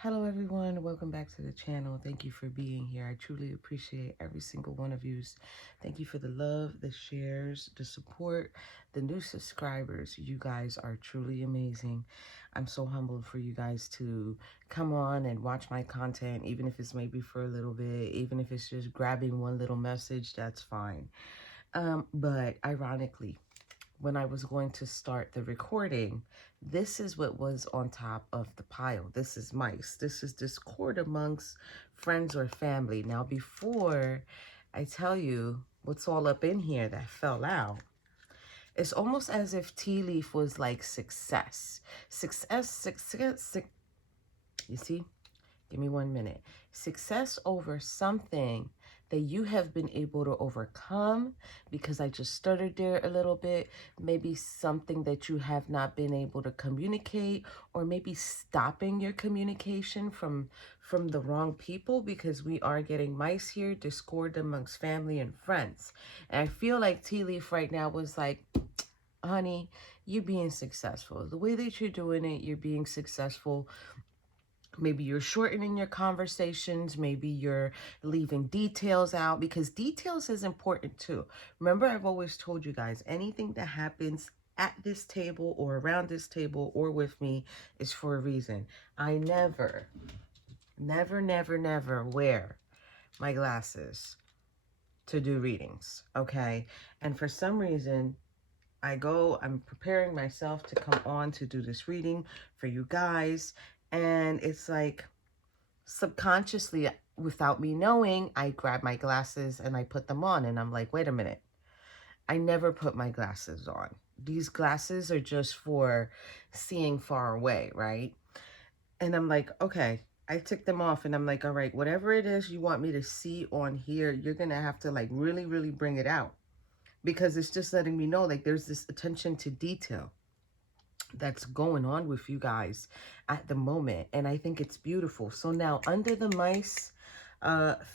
Hello everyone, welcome back to the channel. Thank you for being here. I truly appreciate every single one of you. Thank you for the love, the shares, the support, the new subscribers. You guys are truly amazing. I'm so humbled for you guys to come on and watch my content, even if it's maybe for a little bit, even if it's just grabbing one little message, that's fine. But ironically, when I was going to start the recording, this is what was on top of the pile. This is mice. This is discord amongst friends or family. Now, before I tell you what's all up in here that fell out, it's almost as if tea leaf was like success. Success. You see? Give me 1 minute. Success over something that you have been able to overcome, because I just stuttered there a little bit. Maybe something that you have not been able to communicate, or maybe stopping your communication from the wrong people, because we are getting mice here, discord amongst family and friends. And I feel like Tea Leaf right now was like, honey, you're being successful. The way that you're doing it, you're being successful. Maybe you're shortening your conversations. Maybe you're leaving details out, because details is important too. Remember, I've always told you guys, anything that happens at this table or around this table or with me is for a reason. I never wear my glasses to do readings, okay? And for some reason, I'm preparing myself to come on to do this reading for you guys. And it's like subconsciously, without me knowing, I grab my glasses and I put them on. And I'm like, wait a minute. I never put my glasses on. These glasses are just for seeing far away, right? And I'm like, okay. I took them off and I'm like, all right, whatever it is you want me to see on here, you're going to have to like really, really bring it out. Because it's just letting me know like there's this attention to detail that's going on with you guys at the moment, and I think it's beautiful. So now, under the mice,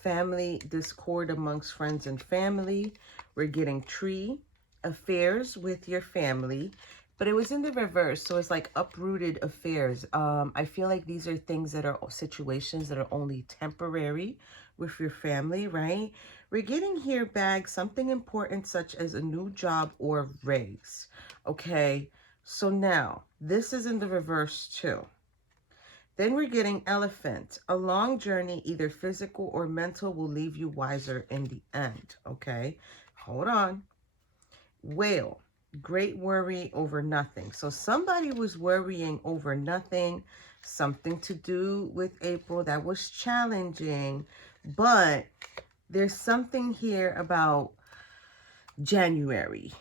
family discord amongst friends and family, we're getting tree affairs with your family, but it was in the reverse, so it's like uprooted affairs. I feel like these are things that are situations that are only temporary with your family, right? We're getting here bag something important, such as a new job or raise. Okay, so now, this is in the reverse too. Then we're getting elephant. A long journey, either physical or mental, will leave you wiser in the end. Okay, hold on. Whale. Great worry over nothing. So somebody was worrying over nothing. Something to do with April that was challenging. But there's something here about January.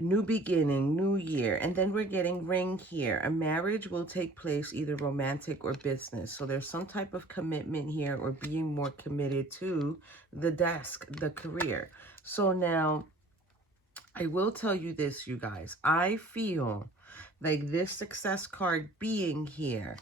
New beginning, new year. And then we're getting ring here. A marriage will take place, either romantic or business. So there's some type of commitment here, or being more committed to the desk, the career. So now, I will tell you this, you guys. I feel like this success card being here,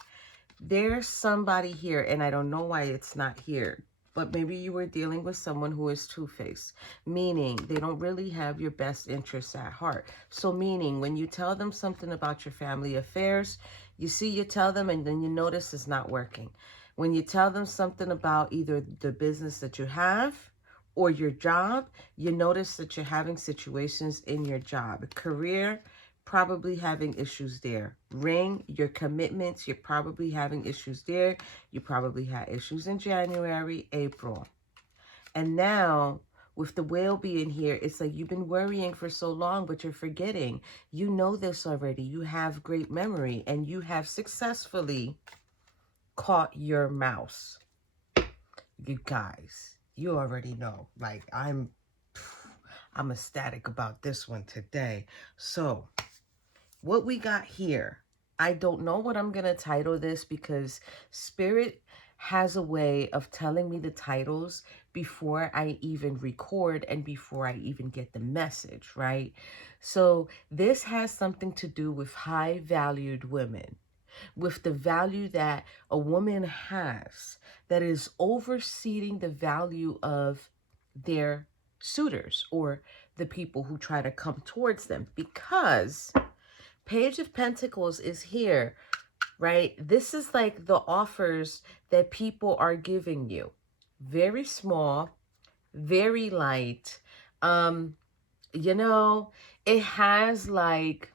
there's somebody here, and I don't know why it's not here, but maybe you were dealing with someone who is two-faced, meaning they don't really have your best interests at heart. So meaning, when you tell them something about your family affairs, you tell them and then you notice it's not working. When you tell them something about either the business that you have or your job, you notice that you're having situations in your job. Career, probably having issues there. Ring, your commitments, you're probably having issues there. You probably had issues in January, April. And now, with the whale being here, it's like you've been worrying for so long, but you're forgetting. You know this already. You have great memory, and you have successfully caught your mouse. You guys, you already know. Like, I'm ecstatic about this one today. So, what we got here, I don't know what I'm going to title this, because Spirit has a way of telling me the titles before I even record and before I even get the message, right? So this has something to do with high valued women, with the value that a woman has that is overseeing the value of their suitors or the people who try to come towards them, because Page of Pentacles is here right? This is like the offers that people are giving you. Very small, very light. You know, it has like,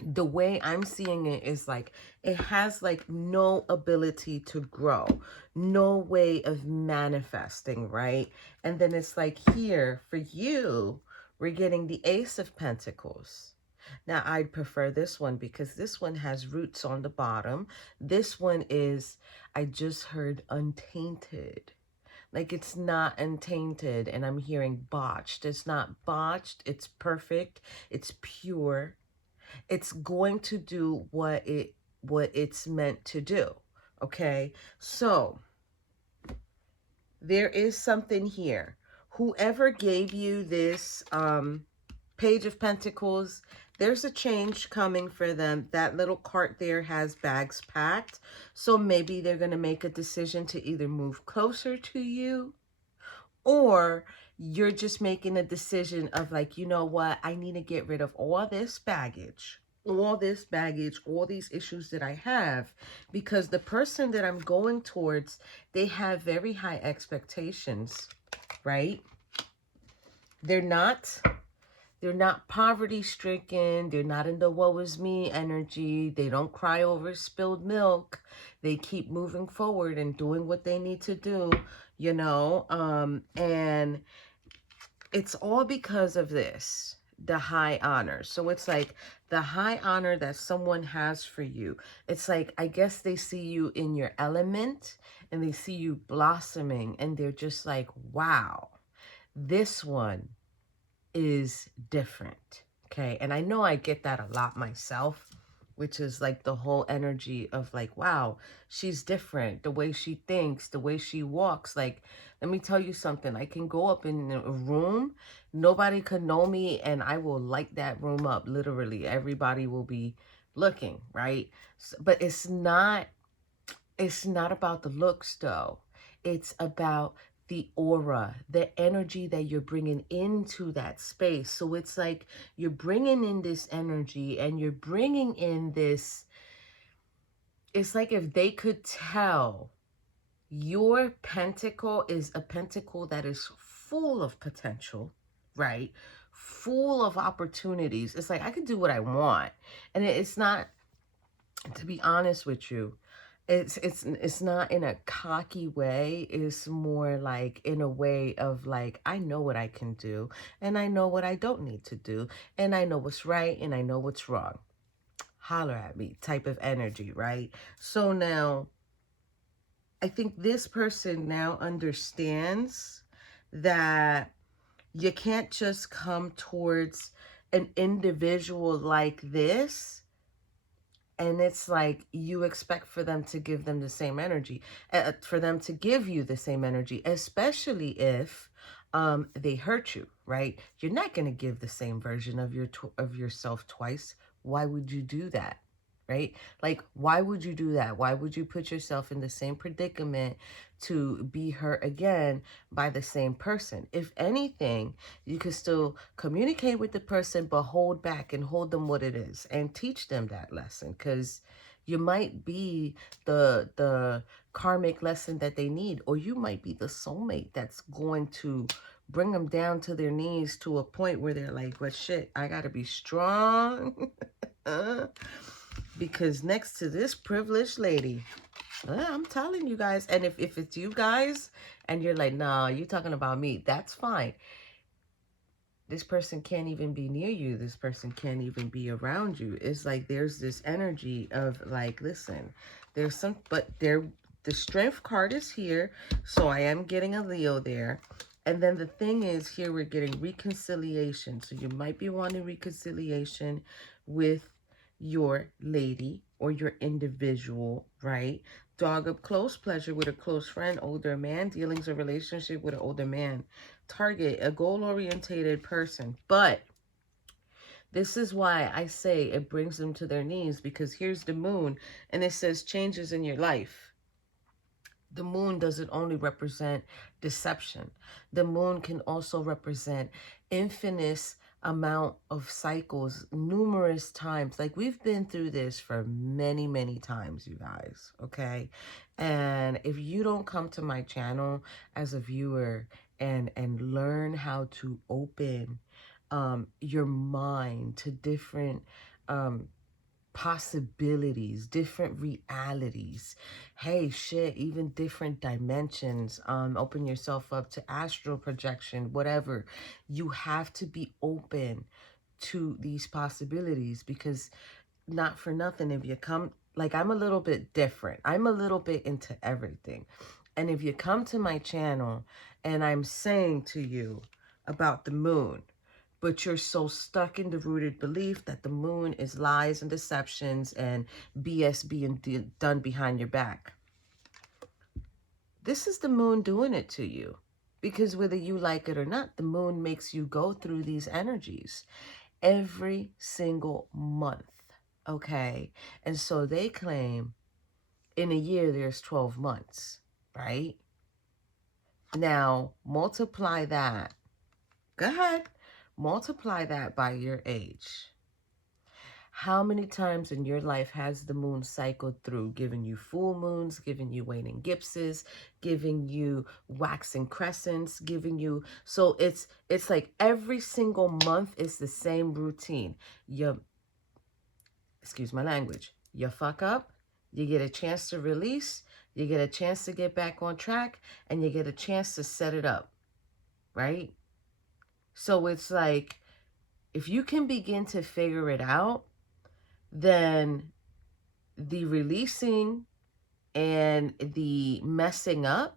the way I'm seeing it is like, it has like no ability to grow, no way of manifesting, right? And then it's like here for you, we're getting the Ace of Pentacles. Now, I'd prefer this one because this one has roots on the bottom. This one is, I just heard untainted. Like, it's not untainted, and I'm hearing botched. It's not botched. It's perfect. It's pure. It's going to do what it's meant to do. Okay? So, there is something here. Whoever gave you this Page of Pentacles, there's a change coming for them. That little cart there has bags packed. So maybe they're going to make a decision to either move closer to you, or you're just making a decision of like, you know what, I need to get rid of all this baggage, all these issues that I have, because the person that I'm going towards, they have very high expectations, right? They're not poverty stricken. They're not in the woe is me energy. They don't cry over spilled milk. They keep moving forward and doing what they need to do, you know, and it's all because of this, the high honor. So it's like the high honor that someone has for you. It's like, I guess they see you in your element and they see you blossoming and they're just like, wow, this one is different. Okay. And I know I get that a lot myself, which is like the whole energy of like, wow, she's different. The way she thinks, the way she walks. Like, let me tell you something. I can go up in a room, nobody could know me, and I will light that room up. Literally, everybody will be looking, right? But it's not about the looks, though. It's about the aura, the energy that you're bringing into that space. So it's like you're bringing in this energy and you're bringing in this. It's like if they could tell your pentacle is a pentacle that is full of potential, right? Full of opportunities. It's like I could do what I want. And it's not, to be honest with you, it's not in a cocky way. It's more like in a way of like, I know what I can do and I know what I don't need to do, and I know what's right and I know what's wrong. Holler at me type of energy, right? So now I think this person now understands that you can't just come towards an individual like this and it's like you expect for them to give them the same energy, for them to give you the same energy, especially if they hurt you, right? You're not going to give the same version of yourself twice. Why would you do that? Right? Like, why would you do that? Why would you put yourself in the same predicament to be hurt again by the same person? If anything, you can still communicate with the person, but hold back and hold them what it is and teach them that lesson, because you might be the karmic lesson that they need, or you might be the soulmate that's going to bring them down to their knees to a point where they're like, well, shit, I gotta be strong. Because next to this privileged lady, I'm telling you guys, and if it's you guys and you're like, nah, you're talking about me, that's fine. This person can't even be near you. This person can't even be around you. It's like there's this energy of like, listen, there's some, but the strength card is here. So I am getting a Leo there. And then the thing is, here we're getting reconciliation. So you might be wanting reconciliation with your lady or your individual, right? Dog up close, pleasure with a close friend, older man, dealings or relationship with an older man. Target, a goal-orientated person. But this is why I say it brings them to their knees, because here's the moon and it says changes in your life. The moon doesn't only represent deception. The moon can also represent infinite amount of cycles numerous times. Like, we've been through this for many, many times, you guys, okay? And if you don't come to my channel as a viewer and learn how to open your mind to different possibilities, different realities, hey, shit, even different dimensions, open yourself up to astral projection, whatever, you have to be open to these possibilities, because not for nothing, if you come, like, I'm a little bit different, I'm a little bit into everything, and if you come to my channel and I'm saying to you about the moon, but you're so stuck in the rooted belief that the moon is lies and deceptions and BS being done behind your back, this is the moon doing it to you. Because whether you like it or not, the moon makes you go through these energies every single month, okay? And so they claim in a year there's 12 months, right? Now, multiply that. Go ahead. Multiply that by your age. How many times in your life has the moon cycled through, giving you full moons, giving you waning eclipses, giving you waxing crescents, giving you... So it's like every single month is the same routine. Excuse my language, you fuck up, you get a chance to release, you get a chance to get back on track, and you get a chance to set it up, right? So it's like, if you can begin to figure it out, then the releasing and the messing up,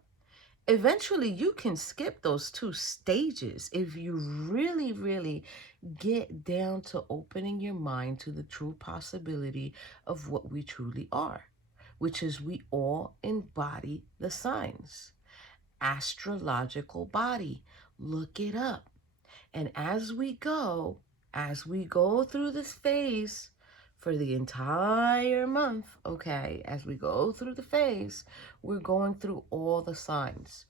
eventually you can skip those 2 stages if you really, really get down to opening your mind to the true possibility of what we truly are, which is we all embody the signs. Astrological body. Look it up. And as we go through this phase for the entire month, okay, as we go through the phase, we're going through all the signs,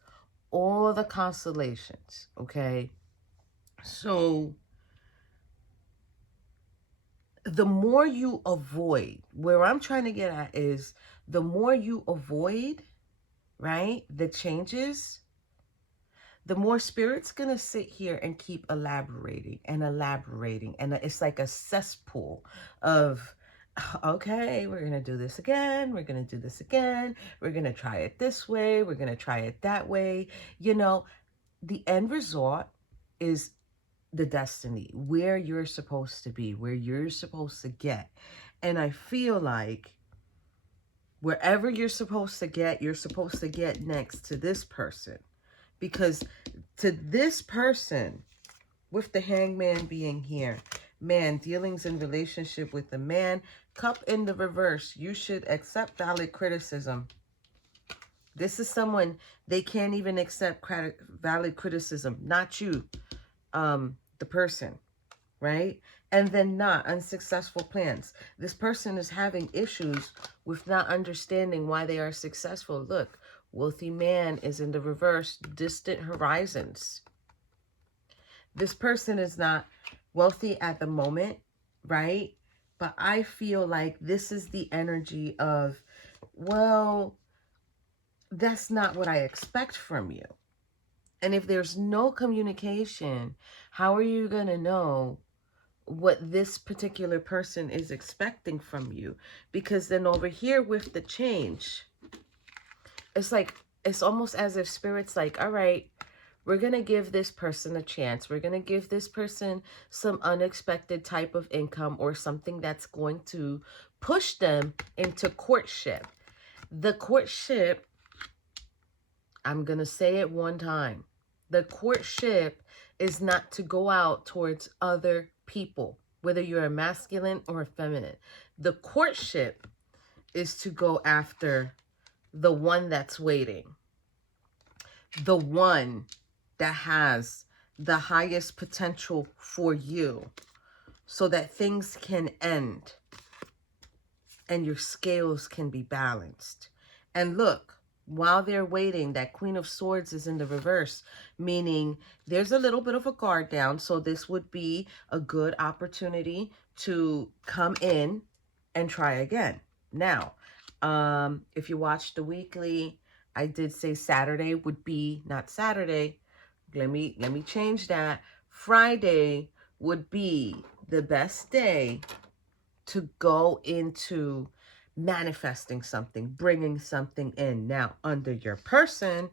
all the constellations, okay? So the more you avoid, where I'm trying to get at is, the more you avoid, right, the changes, the more Spirit's going to sit here and keep elaborating and elaborating. And it's like a cesspool of, okay, we're going to do this again. We're going to do this again. We're going to try it this way. We're going to try it that way. You know, the end result is the destiny, where you're supposed to be, where you're supposed to get. And I feel like wherever you're supposed to get, you're supposed to get next to this person. Because to this person, with the hangman being here, man, dealings in relationship with the man, cup in the reverse, you should accept valid criticism. This is someone, they can't even accept valid criticism, not you, the person, right? And then not unsuccessful plans. This person is having issues with not understanding why they are successful. Look, wealthy man is in the reverse, distant horizons. This person is not wealthy at the moment, right? But I feel like this is the energy of, well, that's not what I expect from you. And if there's no communication, how are you going to know what this particular person is expecting from you? Because then over here with the change, it's like, it's almost as if Spirit's like, all right, we're going to give this person a chance. We're going to give this person some unexpected type of income or something that's going to push them into courtship. The courtship, I'm going to say it one time. The courtship is not to go out towards other people, whether you're a masculine or a feminine. The courtship is to go after the one that's waiting, the one that has the highest potential for you, so that things can end and your scales can be balanced. And look, while they're waiting, that Queen of Swords is in the reverse, meaning there's a little bit of a guard down. So this would be a good opportunity to come in and try again. Now, if you watch the weekly, I did say Saturday would be, not Saturday. Let me change that. Friday would be the best day to go into manifesting something, bringing something in. Now, under your person,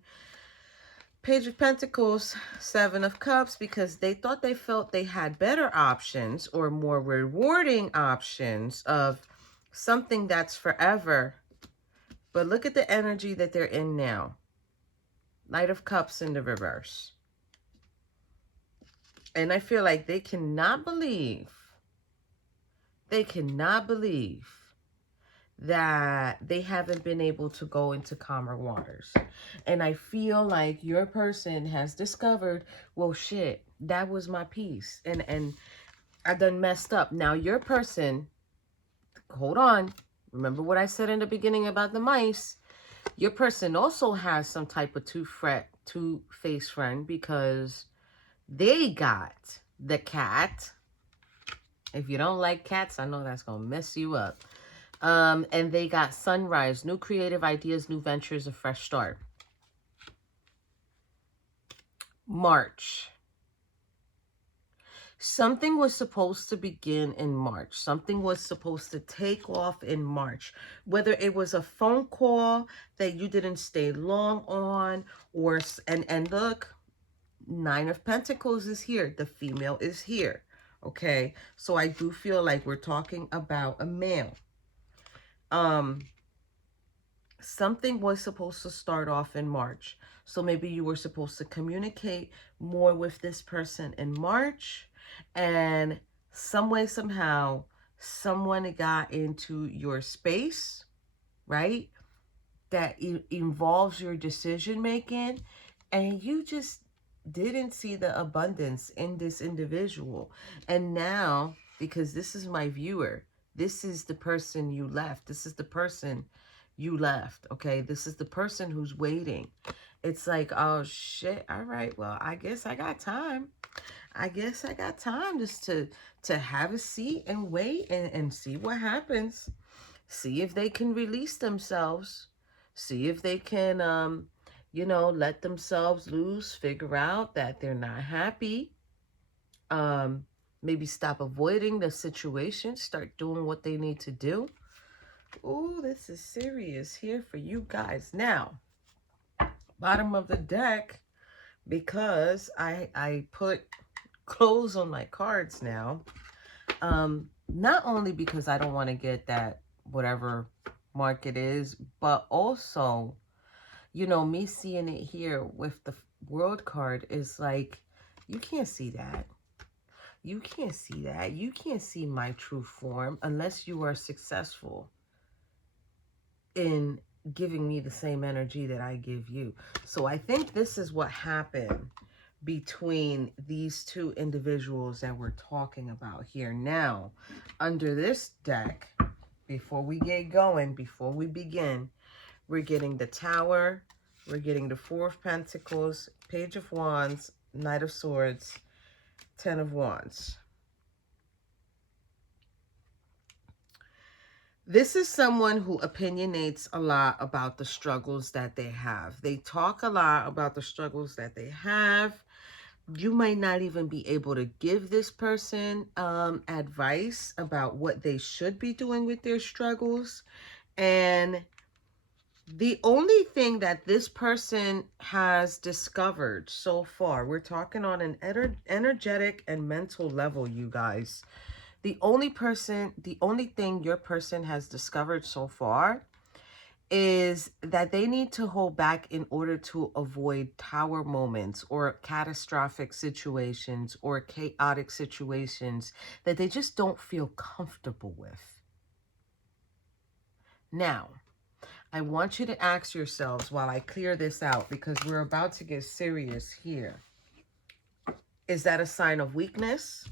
Page of Pentacles, Seven of Cups, because they thought they felt they had better options or more rewarding options of something that's forever. But look at the energy that they're in now. Knight of Cups in the reverse. And I feel like they cannot believe that they haven't been able to go into calmer waters. And I feel like your person has discovered, well, shit, that was my piece. And I done messed up. Now your person, hold on. Remember what I said in the beginning about the mice? Your person also has some type of two-faced friend, because they got the cat. If you don't like cats, I know that's going to mess you up. And they got sunrise, new creative ideas, new ventures, a fresh start. March. Something was supposed to begin in March. Something was supposed to take off in March. Whether it was a phone call that you didn't stay long on, or, and look, Nine of Pentacles is here. The female is here. Okay. So I do feel like we're talking about a male. Something was supposed to start off in March. So maybe you were supposed to communicate more with this person in March, and some way, somehow, someone got into your space, right? That involves your decision making, and you just didn't see the abundance in this individual. And now, because this is my viewer, this is the person you left. This is the person you left, okay? This is the person who's waiting. It's like, oh, shit, all right, well, I guess I got time. I guess I got time just to have a seat and wait and see what happens. See if they can release themselves. See if they can, you know, let themselves loose, figure out that they're not happy. Maybe stop avoiding the situation, start doing what they need to do. Ooh, this is serious here for you guys. Now, bottom of the deck, because I put clothes on my cards now. Not only because I don't want to get that whatever mark it is, but also, you know, me seeing it here with the World card is like, you can't see that. You can't see that. You can't see my true form unless you are successful in giving me the same energy that I give you. So I think this is what happened between these two individuals that we're talking about here. Now, under this deck, before we get going, before we begin, we're getting the Tower, we're getting the Four of Pentacles, Page of Wands, Knight of Swords, Ten of Wands. This is someone who opinionates a lot about the struggles that they have. They talk a lot about the struggles that they have. You might not even be able to give this person advice about what they should be doing with their struggles. And the only thing that this person has discovered so far, we're talking on an energetic and mental level, you guys. The only thing your person has discovered so far is that they need to hold back in order to avoid tower moments or catastrophic situations or chaotic situations that they just don't feel comfortable with. Now, I want you to ask yourselves while I clear this out, because we're about to get serious here. Is that a sign of weakness?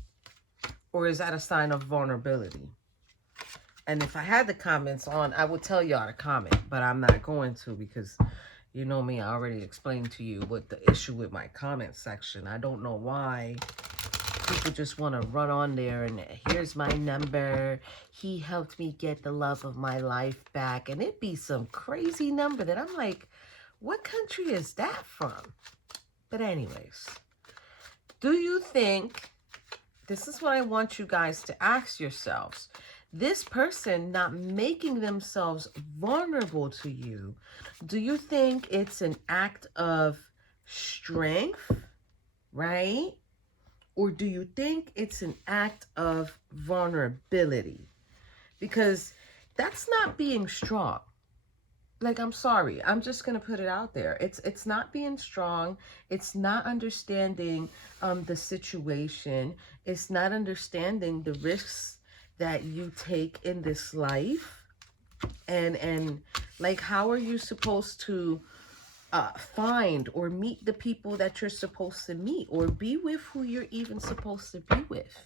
Or is that a sign of vulnerability? And if I had the comments on, I would tell y'all to comment, but I'm not going to, because You know me, I already explained to you what the issue with my comment section. I don't know why people just want to run on there and here's my number. He helped me get the love of my life back. And it'd be some crazy number that I'm like, what country is that from? But anyways, do you think, this is what I want you guys to ask yourselves, this person not making themselves vulnerable to you, do you think it's an act of strength, right? Or do you think it's an act of vulnerability? Because that's not being strong. Like, I'm sorry, I'm just gonna put it out there. It's not being strong. It's not understanding the situation. It's not understanding the risks that you take in this life. And like, how are you supposed to find or meet the people that you're supposed to meet, or be with who you're even supposed to be with,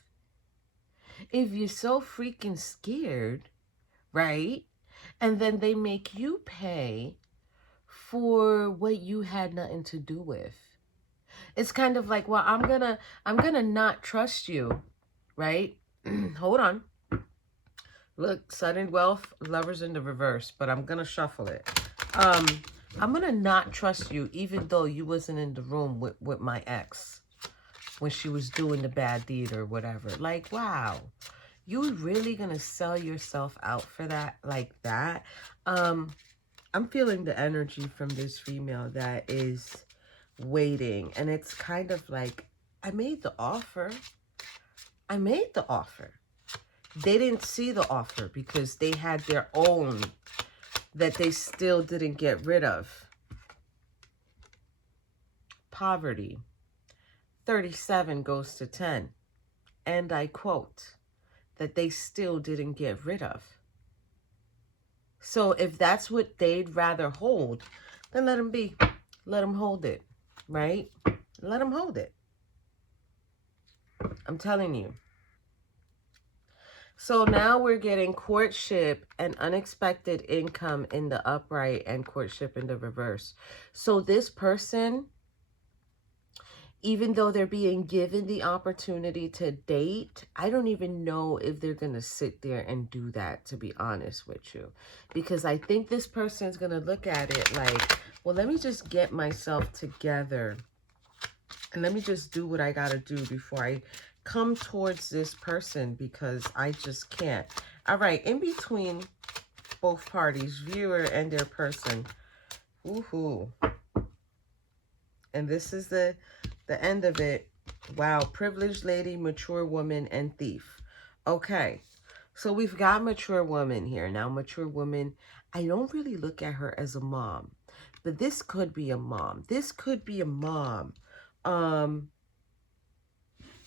if you're so freaking scared, right? And then they make you pay for what you had nothing to do with. It's kind of like, well, I'm gonna not trust you, right? Hold on. Look, sudden wealth, lovers in the reverse, but I'm gonna shuffle it. I'm gonna not trust you, even though you wasn't in the room with my ex when she was doing the bad deed or whatever. Like, wow, you really gonna sell yourself out for that, like that? I'm feeling the energy from this female that is waiting, and it's kind of like, I made the offer. I made the offer. They didn't see the offer because they had their own that they still didn't get rid of. Poverty. 37 goes to 10. And I quote, that they still didn't get rid of. So if that's what they'd rather hold, then let them be. Let them hold it, right? Let them hold it. I'm telling you. So now we're getting courtship and unexpected income in the upright and courtship in the reverse. So this person, even though they're being given the opportunity to date, I don't even know if they're going to sit there and do that, to be honest with you. Because I think this person's going to look at it like, well, let me just get myself together. And let me just do what I got to do before I come towards this person, because I just can't. All right, in between both parties, viewer and their person. Woohoo. And this is the end of it. Wow, privileged lady, mature woman, and thief. Okay, so we've got mature woman here. Now, mature woman, I don't really look at her as a mom, but this could be a mom. This could be a mom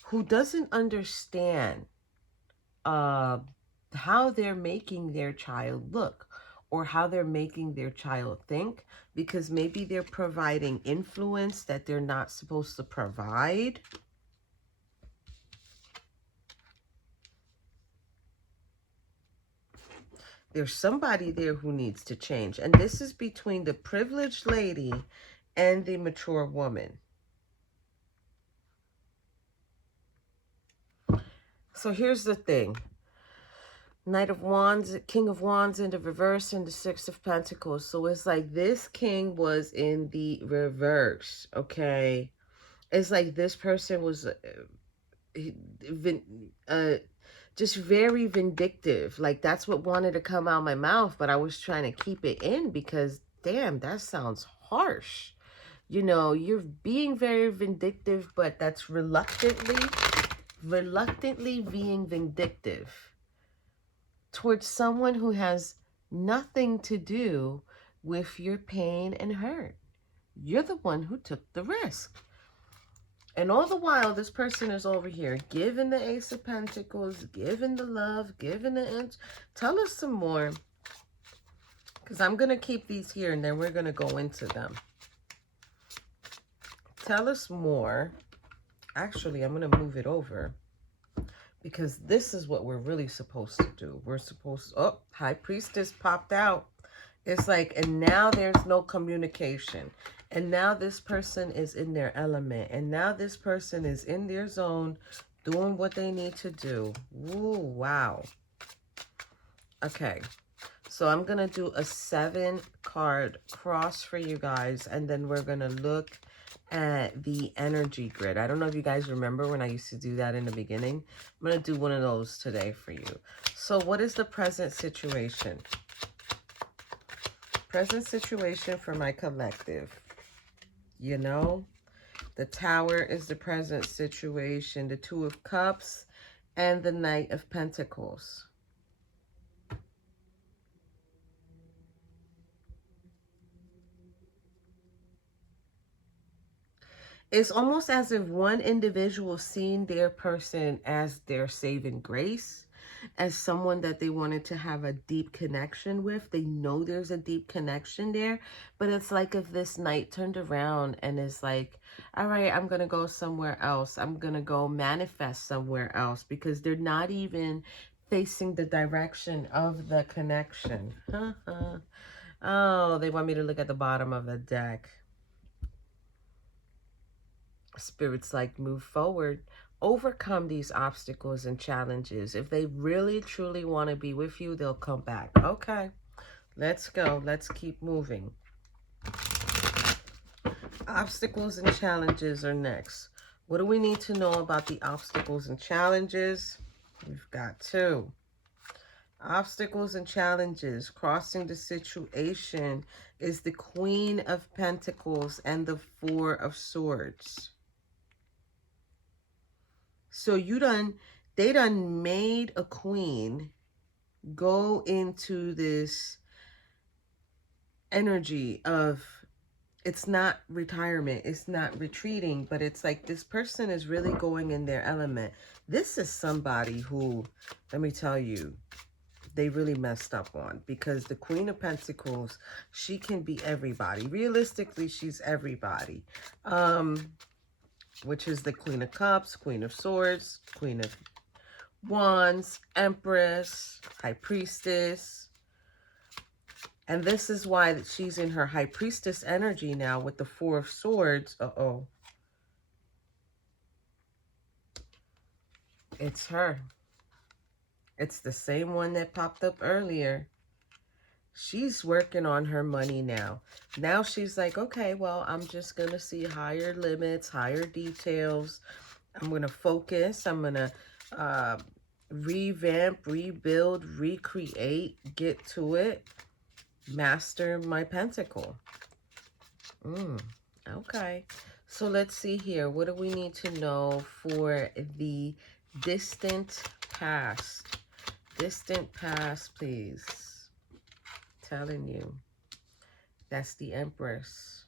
who doesn't understand how they're making their child look, or how they're making their child think, because maybe they're providing influence that they're not supposed to provide. There's somebody there who needs to change. And this is between the privileged lady and the mature woman. So here's the thing. Knight of Wands, King of Wands in the reverse, and the Six of Pentacles. So it's like this king was in the reverse, okay? It's like this person was just very vindictive. Like, that's what wanted to come out of my mouth, but I was trying to keep it in because, damn, that sounds harsh. You know, you're being very vindictive, but that's reluctantly being vindictive towards someone who has nothing to do with your pain and hurt. You're the one who took the risk. And all the while, this person is over here giving the Ace of Pentacles, giving the love, giving the inch. Tell us some more, because I'm going to keep these here and then we're going to go into them. Tell us more. Actually, I'm going to move it over, because this is what we're really supposed to do. We're supposed to, oh, High Priestess popped out. It's like, and now there's no communication. And now this person is in their element. And now this person is in their zone doing what they need to do. Ooh, wow. Okay. So I'm going to do a 7-card cross for you guys. And then we're going to look at the energy grid. I don't know if you guys remember when I used to do that in the beginning. I'm going to do one of those today for you. So what is the present situation? Present situation for my collective. You know, the Tower is the present situation. The Two of Cups and the Knight of Pentacles. It's almost as if one individual seeing their person as their saving grace, as someone that they wanted to have a deep connection with. They know there's a deep connection there, but it's like if this knight turned around and is like, all right, I'm going to go somewhere else. I'm going to go manifest somewhere else, because they're not even facing the direction of the connection. Oh, they want me to look at the bottom of the deck. Spirits like, move forward, overcome these obstacles and challenges. If they really truly want to be with you, they'll come back. Okay, let's go. Let's keep moving. Obstacles and challenges are next. What do we need to know about the obstacles and challenges? We've got 2 obstacles and challenges. Crossing the situation is the Queen of Pentacles and the 4 of Swords. So they done made a queen go into this energy of, it's not retirement, it's not retreating, but it's like this person is really going in their element. This is somebody who, let me tell you, they really messed up on, because the Queen of Pentacles, she can be everybody. Realistically, she's everybody. Which is the Queen of Cups, Queen of Swords, Queen of Wands, Empress, High Priestess. And this is why that she's in her High Priestess energy now with the 4 of Swords. Uh-oh. It's her. It's the same one that popped up earlier. She's working on her money now. Now she's like, okay, well, I'm just going to see higher limits, higher details. I'm going to focus. I'm going to revamp, rebuild, recreate, get to it, master my pentacle. Okay. So let's see here. What do we need to know for the distant past? Distant past, please. Telling you. That's the Empress.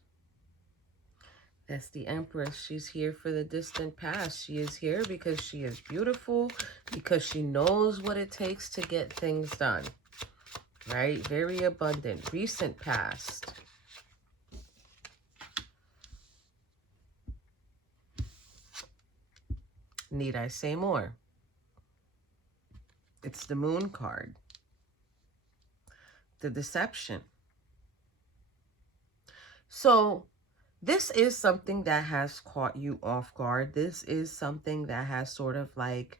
That's the Empress. She's here for the distant past. She is here because she is beautiful, because she knows what it takes to get things done. Right? Very abundant. Recent past. Need I say more? It's the Moon card. The deception. So this is something that has caught you off guard. This is something that has sort of like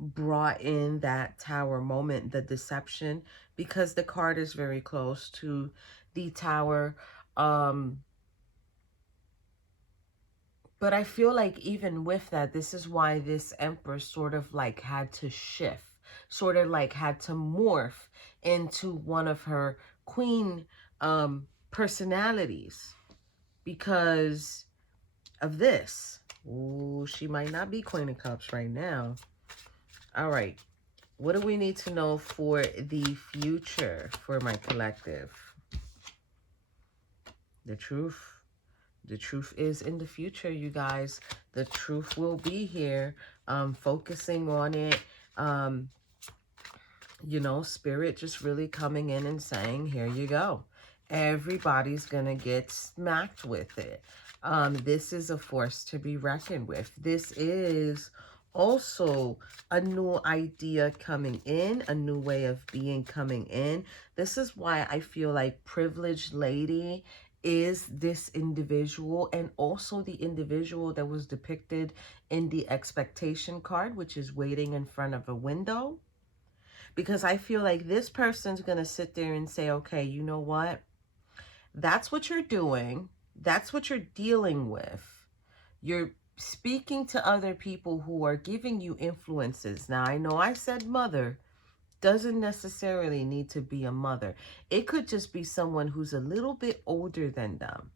brought in that Tower moment, the deception, because the card is very close to the Tower. But I feel like even with that, this is why this Empress sort of like had to shift, sort of like had to morph into one of her queen personalities because of this. Ooh, she might not be Queen of Cups right now. All right. What do we need to know for the future for my collective? The truth. The truth is in the future, you guys. The truth will be here. Focusing on it. You know, Spirit just really coming in and saying, here you go. Everybody's going to get smacked with it. This is a force to be reckoned with. This is Also, a new idea coming in, a new way of being coming in. This is why I feel like privileged lady is this individual, and also the individual that was depicted in the expectation card, which is waiting in front of a window. Because I feel like this person's going to sit there and say, okay, you know what? That's what you're doing. That's what you're dealing with. You're speaking to other people who are giving you influences. Now, I know I said mother, doesn't necessarily need to be a mother. It could just be someone who's a little bit older than them.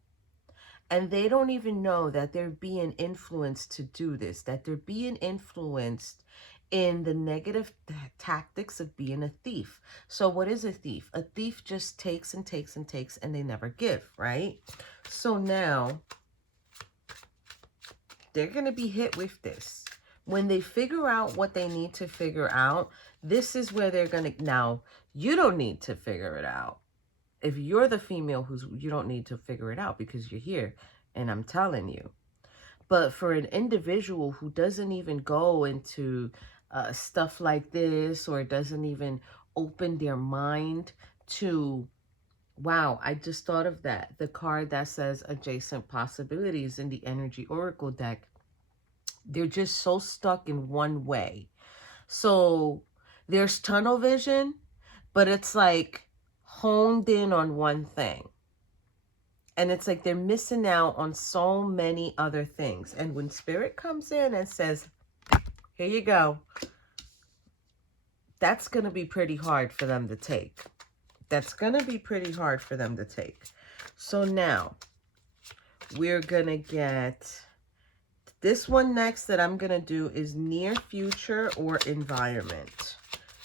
And they don't even know that they're being influenced to do this, that they're being influenced in the negative tactics of being a thief. So what is a thief? A thief just takes and takes and takes, and they never give, right? So now they're going to be hit with this. When they figure out what they need to figure out, this is where they're going to... Now, you don't need to figure it out. If you're the female you don't need to figure it out because you're here, and I'm telling you. But for an individual who doesn't even go into stuff like this, or doesn't even open their mind to, wow, I just thought of that. The card that says adjacent possibilities in the Energy Oracle deck. They're just so stuck in one way. So there's tunnel vision, but it's like honed in on one thing. And it's like they're missing out on so many other things. And when Spirit comes in and says, here you go, that's going to be pretty hard for them to take. That's going to be pretty hard for them to take. So now we're going to get this one next that I'm going to do is near future or environment.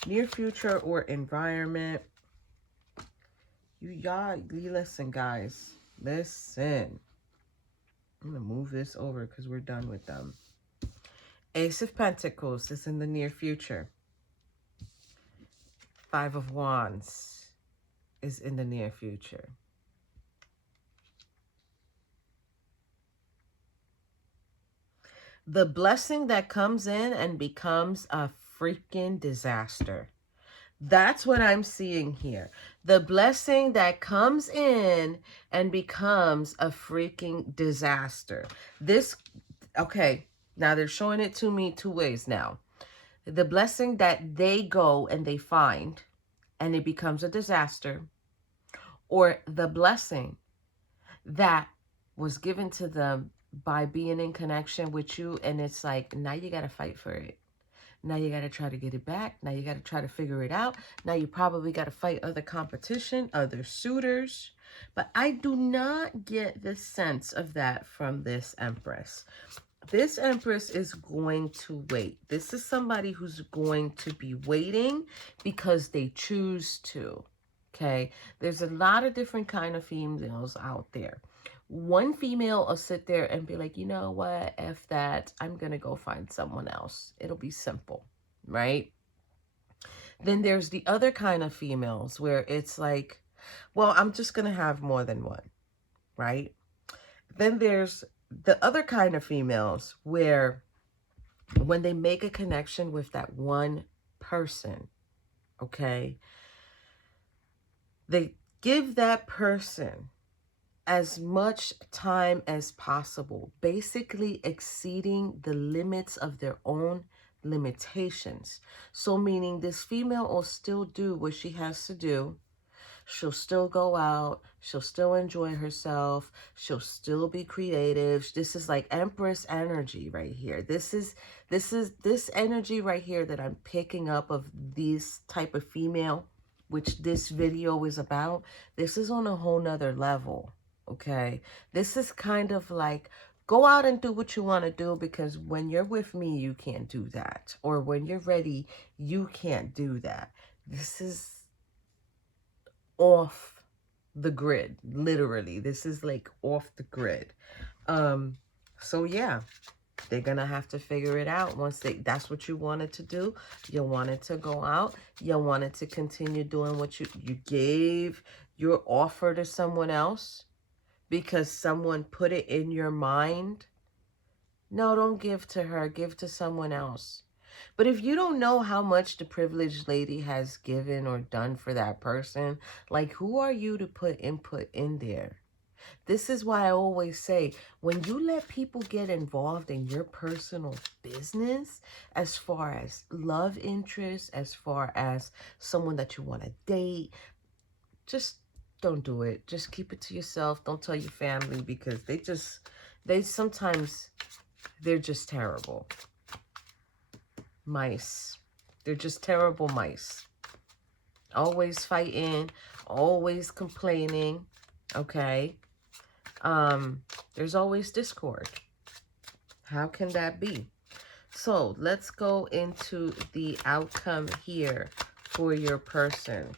Near future or environment. You listen, guys. Listen. I'm going to move this over because we're done with them. Ace of Pentacles is in the near future. Five of Wands is in the near future. The blessing that comes in and becomes a freaking disaster. That's what I'm seeing here. The blessing that comes in and becomes a freaking disaster. This, okay, now they're showing it to me two ways now. The blessing that they go and they find and it becomes a disaster, or the blessing that was given to them by being in connection with you, and it's like, now you got to fight for it. Now you got to try to get it back. Now you got to try to figure it out. Now you probably got to fight other competition, other suitors. But I do not get the sense of that from this Empress. This Empress is going to wait. This is somebody who's going to be waiting because they choose to. Okay? There's a lot of different kind of females out there. One female will sit there and be like, you know what, F that, I'm going to go find someone else. It'll be simple, right? Then there's the other kind of females where it's like, well, I'm just going to have more than one, right? Then there's the other kind of females where when they make a connection with that one person, okay, they give that person as much time as possible, basically exceeding the limits of their own limitations. So meaning this female will still do what she has to do. She'll still go out. She'll still enjoy herself. She'll still be creative. This is like Empress energy right here. This energy right here that I'm picking up of this type of female, which this video is about. This is on a whole nother level. Okay, this is kind of like, go out and do what you want to do, because when you're with me, you can't do that. Or when you're ready, you can't do that. This is off the grid, literally. This is like off the grid. So yeah, they're gonna have to figure it out once that's what you wanted to do. You wanted to go out. You wanted to continue doing what you gave your offer to someone else, because someone put it in your mind No, don't give to her. Give to someone else. But if you don't know how much the privileged lady has given or done for that person, like, who are you to put input in there? This is why I always say, when you let people get involved in your personal business, as far as love interests, as far as someone that you want to date, just don't do it. Just keep it to yourself. Don't tell your family, because sometimes they're just terrible mice. They're just terrible mice. Always fighting, always complaining, okay? There's always discord. How can that be? So let's go into the outcome here for your person.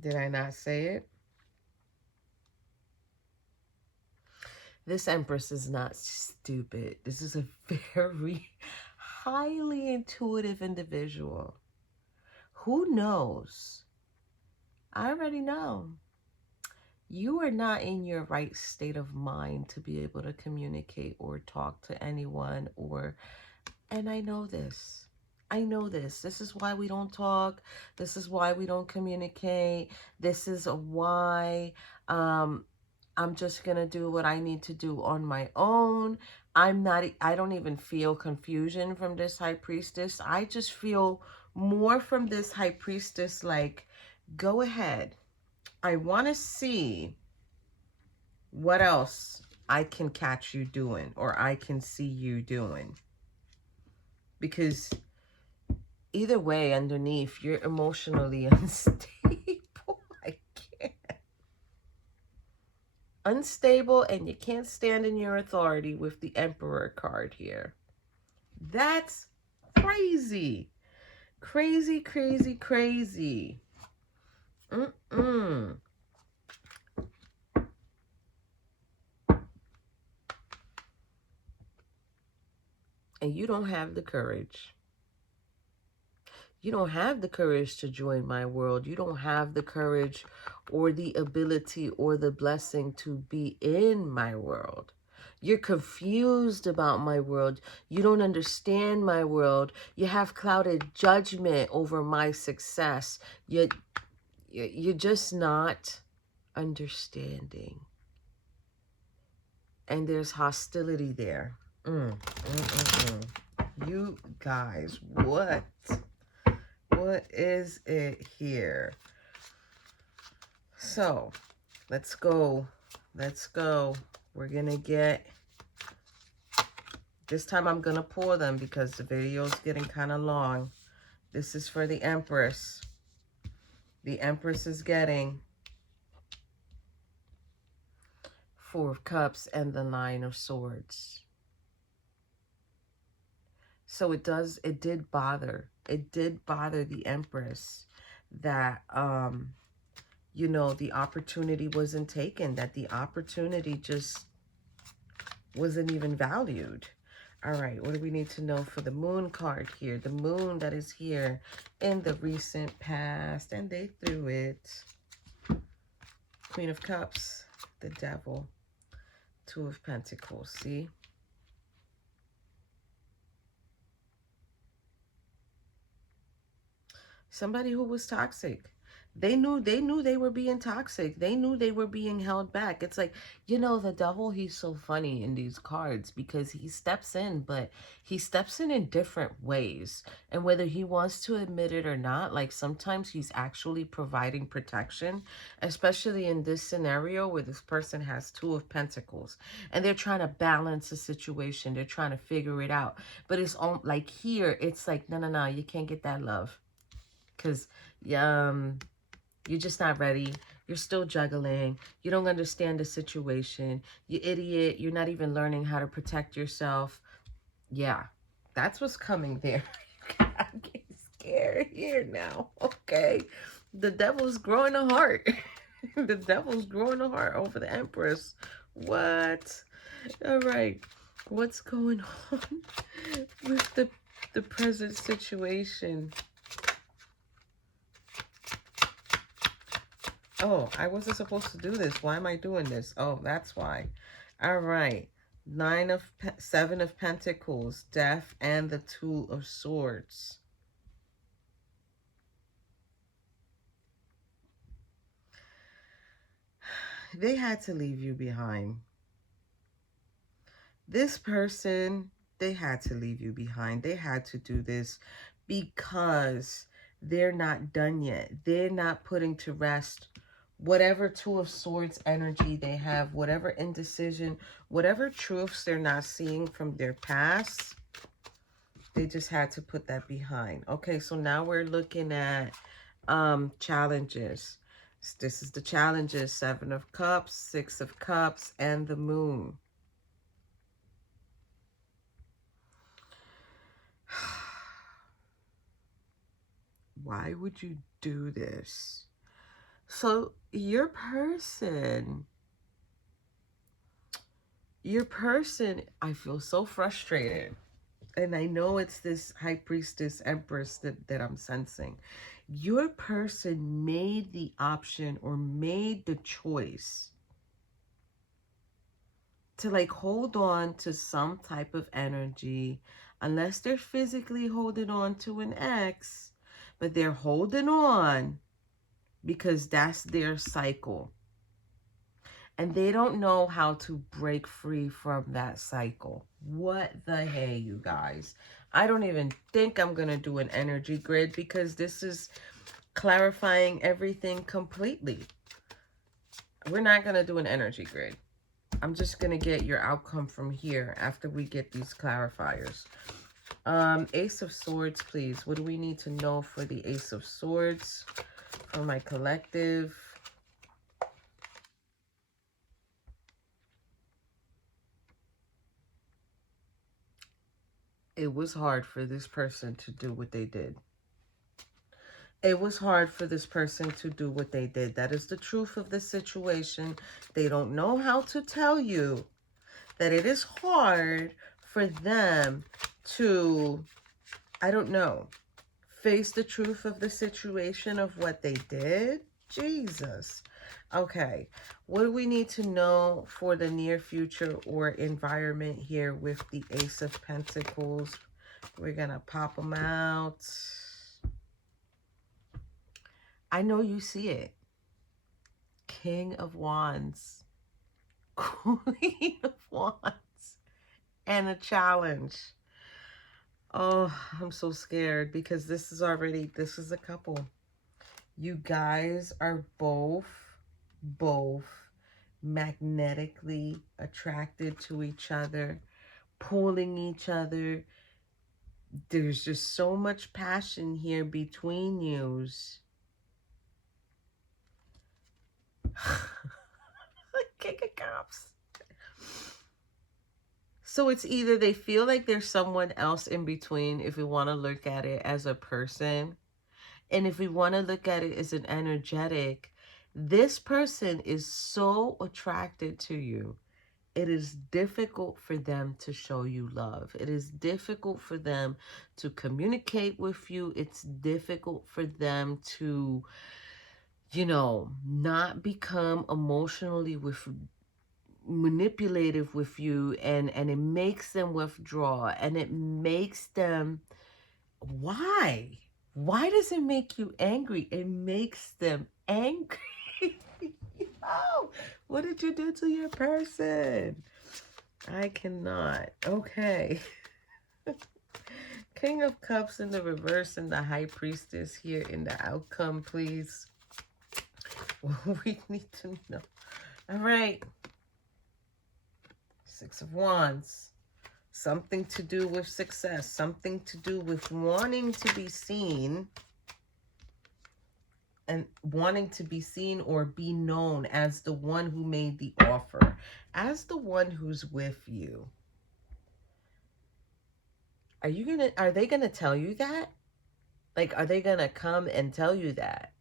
Did I not say it? This Empress is not stupid. This is a very highly intuitive individual. Who knows? I already know. You are not in your right state of mind to be able to communicate or talk to anyone, and I know this. I know this. This is why we don't talk. This is why we don't communicate. This is why I'm just going to do what I need to do on my own. I don't even feel confusion from this High Priestess. I just feel more from this High Priestess like, go ahead. I want to see what else I can catch you doing, or I can see you doing. Because either way, underneath, you're emotionally unstable. I can't. Unstable, and you can't stand in your authority with the Emperor card here. That's crazy. Crazy, crazy, crazy. And you don't have the courage. You don't have the courage to join my world. You don't have the courage or the ability or the blessing to be in my world. You're confused about my world. You don't understand my world. You have clouded judgment over my success. You're just not understanding. And there's hostility there. You guys, what? What is it here? So, let's go. Let's go. We're going to get... This time I'm going to pull them because the video is getting kind of long. This is for the Empress. The Empress is getting Four of Cups and the Nine of Swords. So it did bother the Empress that, you know, the opportunity wasn't taken, that the opportunity just wasn't even valued. All right, what do we need to know for the Moon card here? The Moon that is here in the recent past, and they threw it. Queen of Cups, the Devil, Two of Pentacles, see? Somebody who was toxic. They knew they were being toxic. They knew they were being held back. It's like, you know, the devil, he's so funny in these cards because he steps in, but he steps in different ways. And whether he wants to admit it or not, like sometimes he's actually providing protection, especially in this scenario where this person has Two of Pentacles and they're trying to balance the situation. They're trying to figure it out. But it's all like here, it's like, no, you can't get that love. Because you're just not ready. You're still juggling. You don't understand the situation. You idiot. You're not even learning how to protect yourself. Yeah, that's what's coming there. I'm getting scared here now. Okay. The devil's growing a heart. The devil's growing a heart over the Empress. What? All right. What's going on with the present situation? Oh, I wasn't supposed to do this. Why am I doing this? Oh, that's why. All right. Seven of Pentacles, Death, and the Two of Swords. They had to leave you behind. This person, they had to leave you behind. They had to do this because they're not done yet. They're not putting to rest whatever Two of Swords energy they have, whatever indecision, whatever truths they're not seeing from their past. They just had to put that behind. Okay, so now we're looking at challenges. This is the challenges: Seven of Cups, Six of Cups, and the Moon. Why would you do this? So your person, I feel so frustrated. And I know it's this High Priestess Empress that I'm sensing. Your person made the option or made the choice to like hold on to some type of energy, unless they're physically holding on to an ex, but they're holding on because that's their cycle. And they don't know how to break free from that cycle. What the hey, you guys? I don't even think I'm going to do an energy grid because this is clarifying everything completely. We're not going to do an energy grid. I'm just going to get your outcome from here after we get these clarifiers. Ace of Swords, please. What do we need to know for the Ace of Swords for my collective? It was hard for this person to do what they did. It was hard for this person to do what they did. That is the truth of the situation. They don't know how to tell you that it is hard for them to, I don't know, face the truth of the situation of what they did. Jesus. Okay, what do we need to know for the near future or environment here with the Ace of Pentacles? We're going to pop them out. I know you see it. King of Wands. Queen of Wands. And a challenge. Oh, I'm so scared because this is a couple. You guys are both magnetically attracted to each other, pulling each other. There's just so much passion here between yous. King of Cups. So it's either they feel like there's someone else in between, if we want to look at it as a person, and if we want to look at it as an energetic, this person is so attracted to you. It is difficult for them to show you love. It is difficult for them to communicate with you. It's difficult for them to, you know, not become emotionally manipulative with you, and it makes them withdraw, and it makes them, why does it make you angry? It makes them angry. Oh, what did you do to your person? I cannot. Okay. King of Cups in the reverse and the High Priestess here in the outcome, please. We need to know. All right. Six of Wands. Something to do with success. Something to do with wanting to be seen. And wanting to be seen or be known as the one who made the offer. As the one who's with you. Are they gonna tell you that? Like, are they gonna come and tell you that?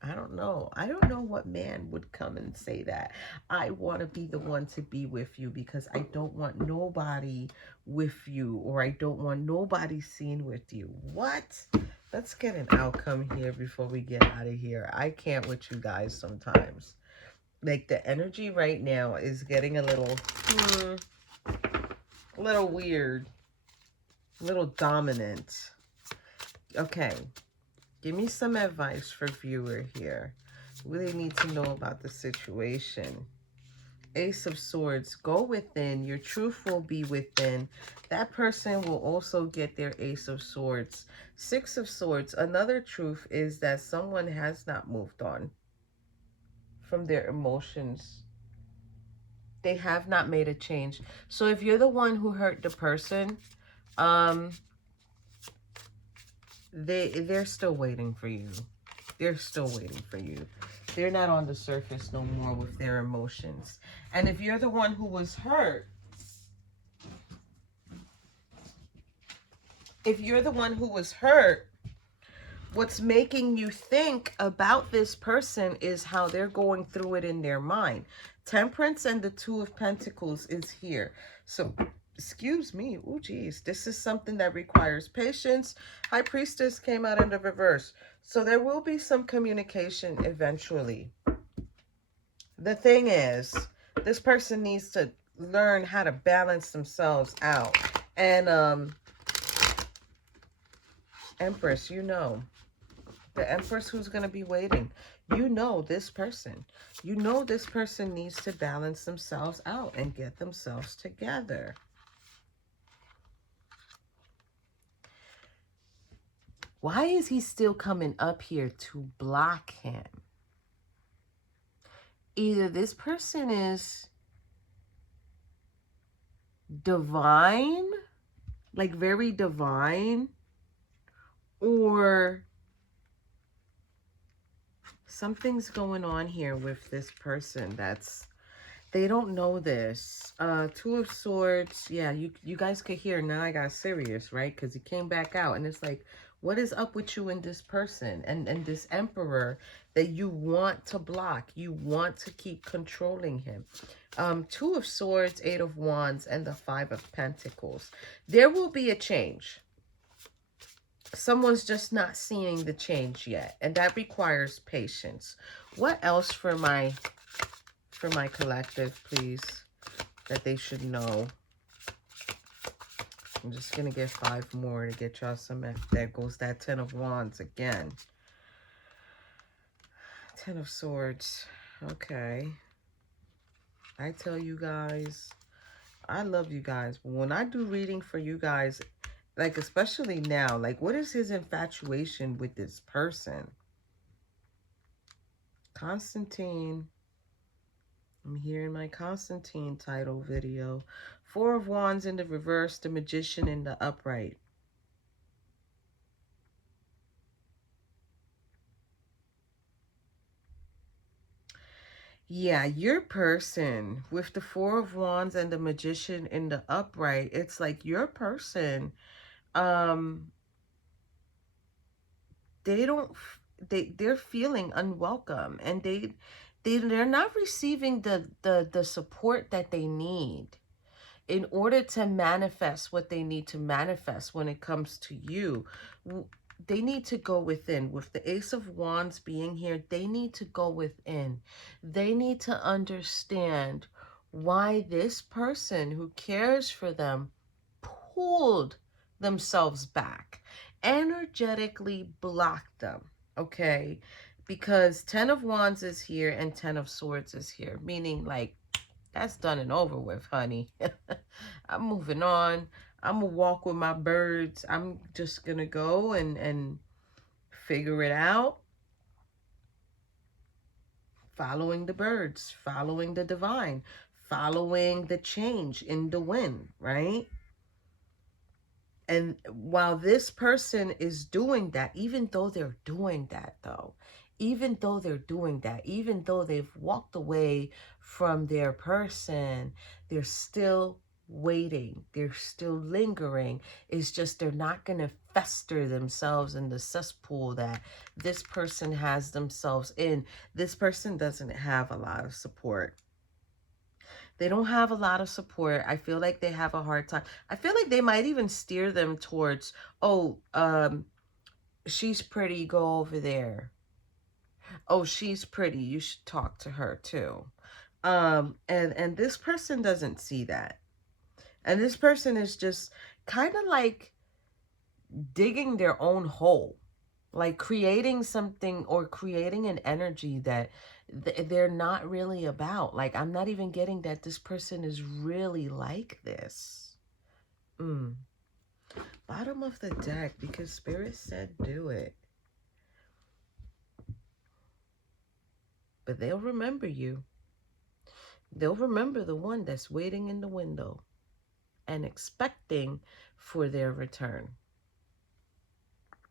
I don't know. I don't know what man would come and say that. I want to be the one to be with you because I don't want nobody with you, or I don't want nobody seen with you. What? Let's get an outcome here before we get out of here. I can't with you guys sometimes. Like, the energy right now is getting a little weird, a little dominant. Okay, give me some advice for viewer here. Really need to know about the situation. Ace of Swords, go within. Your truth will be within. That person will also get their Ace of Swords. Six of Swords, another truth is that someone has not moved on from their emotions. They have not made a change. So if you're the one who hurt the person, they're still waiting for you. They're still waiting for you. They're not on the surface no more with their emotions. And if you're the one who was hurt, what's making you think about this person is how they're going through it in their mind. Temperance and the Two of Pentacles is here. So, excuse me. Oh, geez. This is something that requires patience. High Priestess came out in the reverse. So there will be some communication eventually. The thing is, this person needs to learn how to balance themselves out. And, Empress, you know. The Empress who's going to be waiting. You know this person. You know this person needs to balance themselves out and get themselves together. Why is he still coming up here to block him? Either this person is divine, like very divine, or something's going on here with this person they don't know this. Two of Swords. Yeah, you guys could hear now I got serious, right? Because he came back out and it's like, what is up with you and this person and this Emperor that you want to block? You want to keep controlling him. Two of Swords, Eight of Wands, and the Five of Pentacles. There will be a change. Someone's just not seeing the change yet, and that requires patience. What else for my collective, please, that they should know? I'm just gonna get 5 more to get y'all some. There goes that 10 of Wands again. 10 of Swords. Okay, I tell you guys, I love you guys, but when I do reading for you guys, like, especially now, like, what is his infatuation with this person? Constantine. I'm here in my Constantine title video. 4 of Wands in the reverse, the Magician in the upright. Yeah, your person with the 4 of Wands and the Magician in the upright, it's like your person, they're feeling unwelcome, and they're not receiving the support that they need in order to manifest what they need to manifest when it comes to you. They need to go within. With the Ace of Wands being here, they need to go within. They need to understand why this person who cares for them pulled themselves back, energetically blocked them, okay? Because 10 of Wands is here and 10 of Swords is here, meaning like, that's done and over with, honey. I'm moving on. I'm going to walk with my birds. I'm just going to go and figure it out. Following the birds, following the divine, following the change in the wind, right? And while this person is doing that, even though they're doing that, though, even though they've walked away from their person, they're still waiting. They're still lingering. It's just they're not going to fester themselves in the cesspool that this person has themselves in. This person doesn't have a lot of support. They don't have a lot of support. I feel like they have a hard time. I feel like they might even steer them towards, oh, she's pretty, go over there. Oh, she's pretty, you should talk to her too. And this person doesn't see that. And this person is just kind of like digging their own hole, like creating something or creating an energy that they're not really about. Like, I'm not even getting that this person is really like this. Bottom of the deck, because Spirit said do it. But they'll remember you. They'll remember the one that's waiting in the window and expecting for their return.